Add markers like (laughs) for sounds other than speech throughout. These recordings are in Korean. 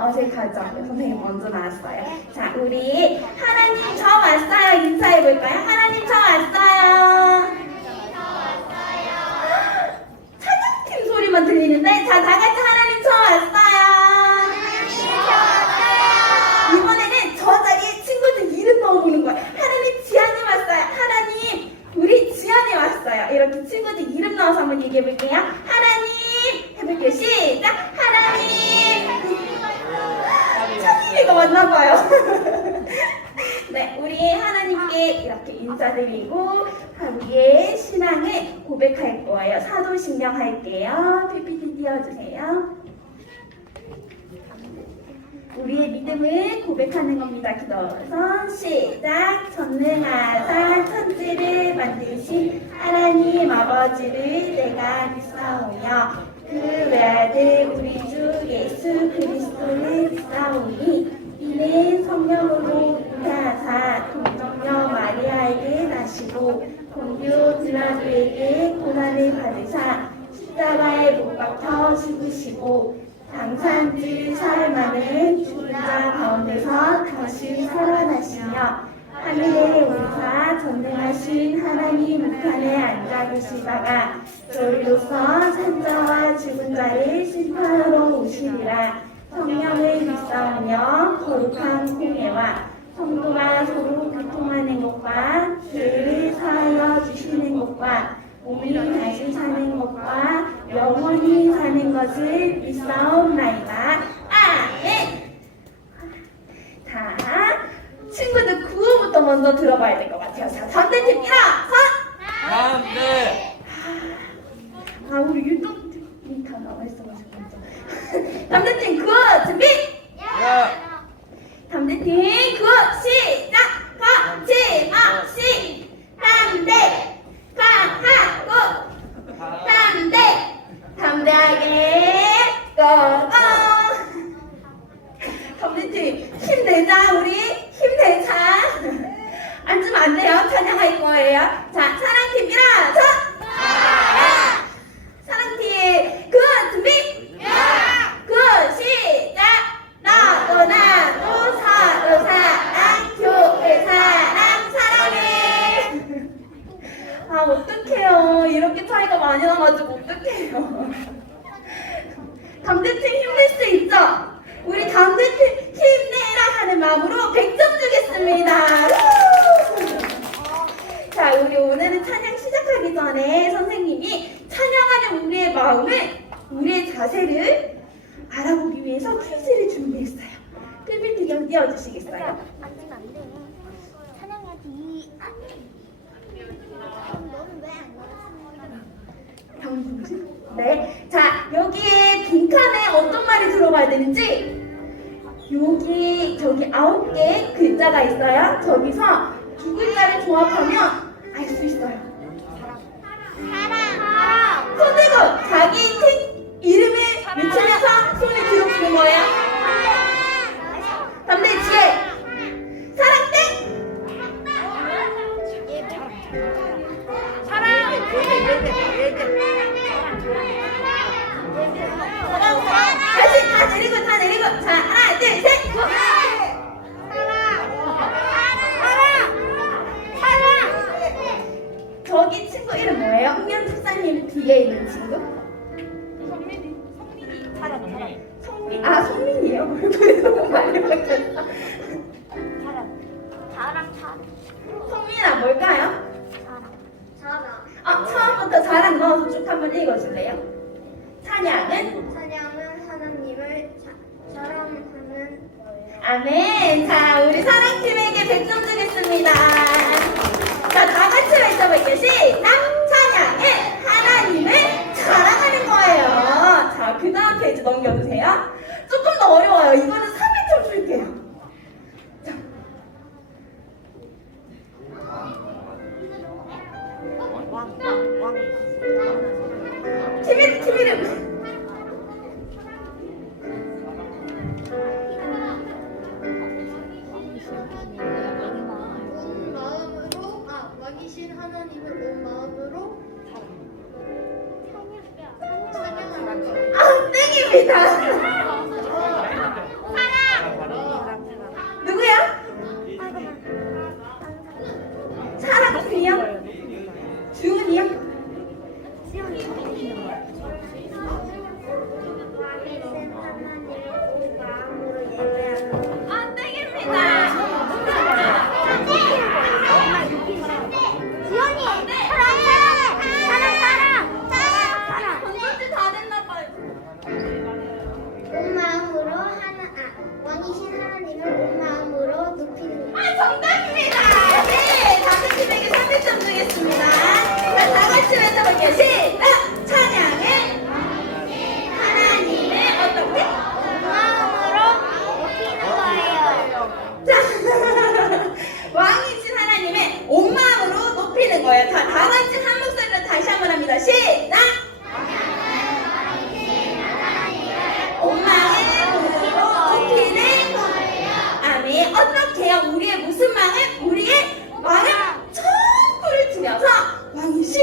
어제 가죠. 선생님 먼저 나왔어요. 자, 우리 하나님 저 왔어요. 인사해 볼까요? 하나님 저 왔어요. 찬양팀 소리만 들리는데, 자, 다 같이 하나님 저 왔어요. 이번에는 저 자리에 친구들 이름 넣어보는 거예요. 하나님 지안이 왔어요. 하나님 우리 지안이 왔어요. 이렇게 친구들 이름 넣어서 한번 얘기해 볼게요. 하나님 해볼게요. 시작. 하나님. 천일이가 왔나 봐요. (laughs) 네, 우리 하나님께 이렇게 인사드리고 우리의 신앙을 고백할 거예요. 사도신경 할게요. PPT 띄워주세요. 우리의 믿음을 고백하는 겁니다. 기도선 시작. 전능하사 천지를 만드신 하나님 아버지를 내가 믿사오며 그 외아들 우리 주 예수 그리스도를 믿사오니 이는 성령으로 잉태하사 동정녀 마리아에게 나시고 본교 빌라도에게 고난을 받으사 십자가에 못 박혀 죽으시고 당산지 사흘 만에 죽은 자 가운데서 다시 살아나시며 오사 전능하신 하나님 우편에 앉아 계시다가 저리로서 산자와 죽은 자를 심판하러 오시리라 성령을 믿사오며 거룩한 공예와 성도가 서로 교통하는 것과 죄를 사하여 주시는 것과 몸이 다시 사는 것과 영원히 사는 것을 믿사옵나이다. 아멘. 자, 친구들 구호부터 먼저 들어봐야 될 것 같아요. 자, 전대팀 일어서. 안돼 아, 우리 유독이 다 나와 있어가지고 먼저. (laughs) 담대팀 구호 준비. 야 담대팀 구호 시작. 거침없이 담대 과하고 담대 담대하게 고고 담대팀 힘내자 우리 힘내자 앉으면 안 돼요 찬양할 거예요 자 사랑팀 일어서 사랑팀 굿 준비 굿 시작 나도 나도 서로 사랑 교회 사랑 사랑해 아 어떡해요 이렇게 차이가 많이 나가지고 어떡해요 담대팀 힘낼 수 있죠? 우리 담대팀 힘내라 하는 마음으로 100점 주겠습니다 자 우리 오늘은 찬양 시작하기 전에 선생님이 찬양하는 우리의 마음을 우리의 자세를 알아보기 위해서 퀴즈를 준비했어요 PPT 좀 띄워주시겠어요? 앉으면 안 돼. 찬양해야지. 그럼 너는 왜 안 나왔어? 경중심? 네. 자, 여기에 빈칸에 어떤 말이 들어가야 되는지 여기 저기 아홉 개 글자가 있어요. 저기서 두 글자를 조합하면 성민아, 뭘까요? 사랑 어, 처음부터 자랑 넣어서 쭉 한번 읽어줄래요? 찬양은? 사랑은 하나님을 자, 사랑하는 거예요. 아멘. 자, 우리 사랑팀에게 100점 주겠습니다. 자, 다 같이 외쳐볼게요. 시작! 찬양은 하나님을 자랑하는 거예요. 자, 그 다음 페이지 넘겨주세요. 조금 더 어려워요. 이거는 찬양 (laughs) 狼心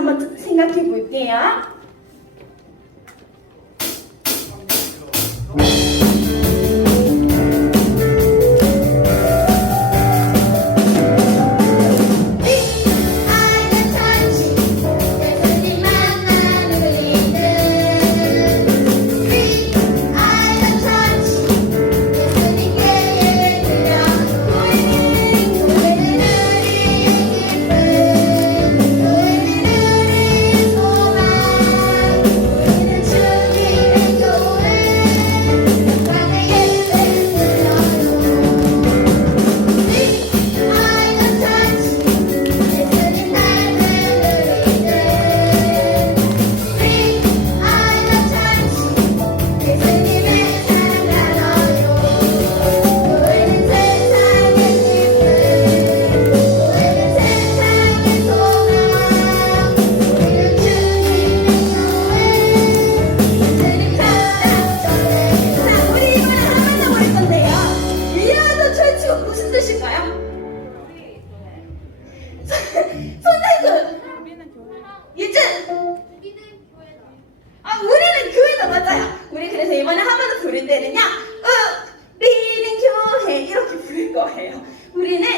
한번 생각해 볼게요. 거예요. 우리는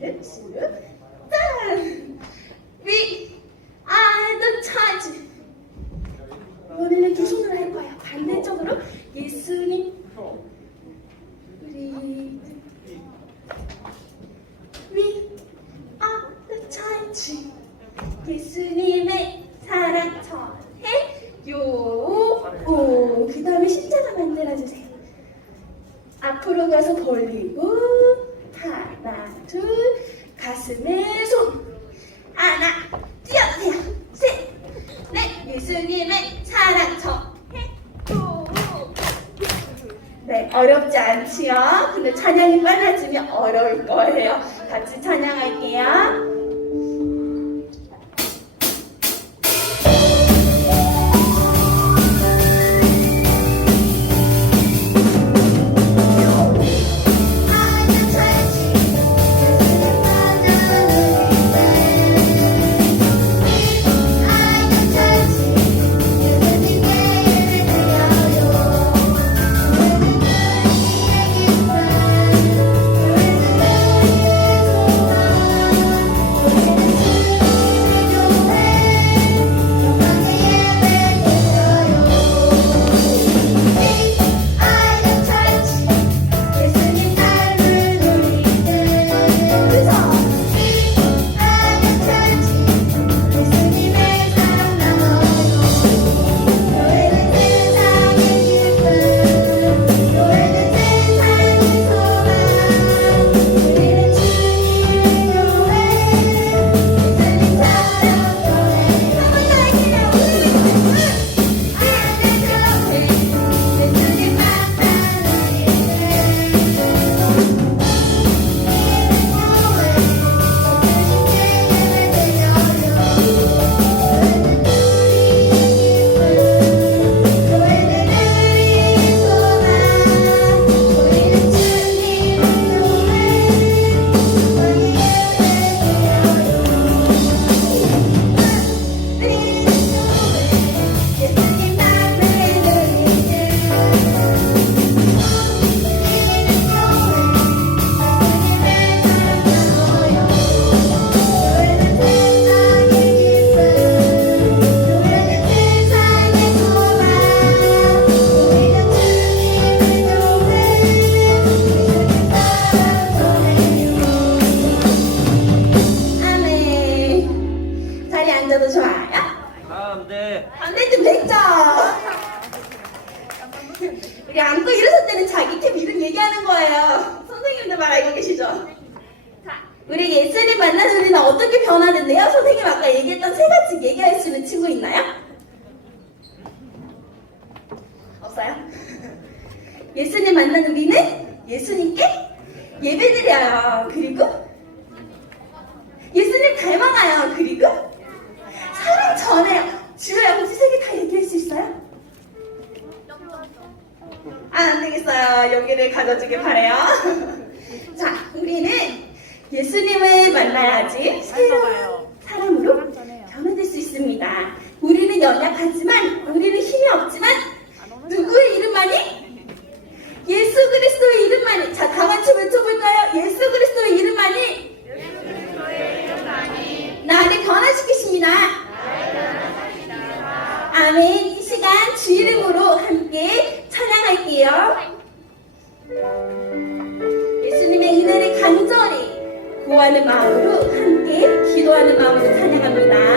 students 어렵지 않지요? 근데 찬양이 빨라지면 어려울 거예요. 같이 찬양할게요. 가능했어요. 용기를 가져주길 바래요. (laughs) 자, 우리는 예수님을 만나야지 새로운 사람으로 변화될 수 있습니다. 우리는 연약하지만 우리는 힘이 없지만 누구의 이름만이? 예수 그리스도의 이름만이. 자, 다 같이 외쳐볼까요? 예수 그리스도의 이름만이. 나를 변화시키십니다. 아멘. 이 시간 주 이름으로 함께 드릴게요. 예수님의 은혜를 간절히 구하는 마음으로 함께 기도하는 마음으로 찬양합니다.